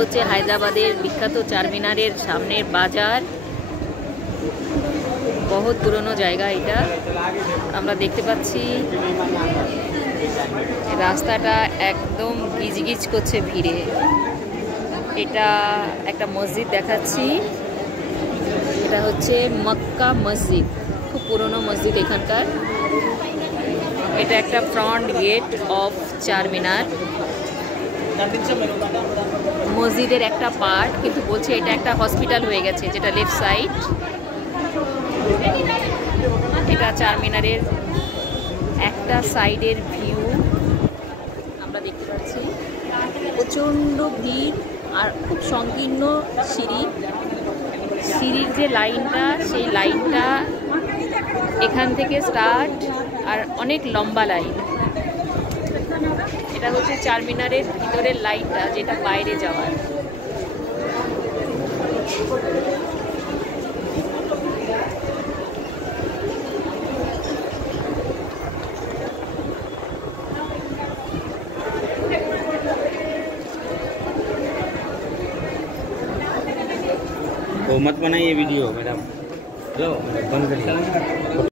হচ্ছে হায়দ্রাবাদের বিখ্যাত চারমিনারের সামনের বাজার। বহুত পুরনো জায়গা এটা। আমরা দেখতে পাচ্ছি রাস্তাটা একদম গিজগিজ করছে ভিড়ে। এটা একটা মসজিদ দেখাচ্ছি, এটা হচ্ছে মক্কা মসজিদ, খুব পুরনো মসজিদ এখানকার। এটা একটা ফ্রন্ট গেট অফ চারমিনার, মসজিদের একটা পার্ট, কিন্তু বলছে এটা একটা হসপিটাল হয়ে গেছে, যেটা লেফট সাইড। এটা চারমিনারের একটা সাইডের ভিউ আমরা দেখতে পাচ্ছি। প্রচণ্ড ভিড় আর খুব সংকীর্ণ সিঁড়ি। সিঁড়ির যে লাইনটা, সেই লাইনটা এখান থেকে স্টার্ট আর অনেক লম্বা লাইন। এটা হচ্ছে চারমিনারের ভিতরের লাইনটা, যেটা বাইরে যাওয়ার। वो मत बनाइए वीडियो मैडम, लो बंद करिए।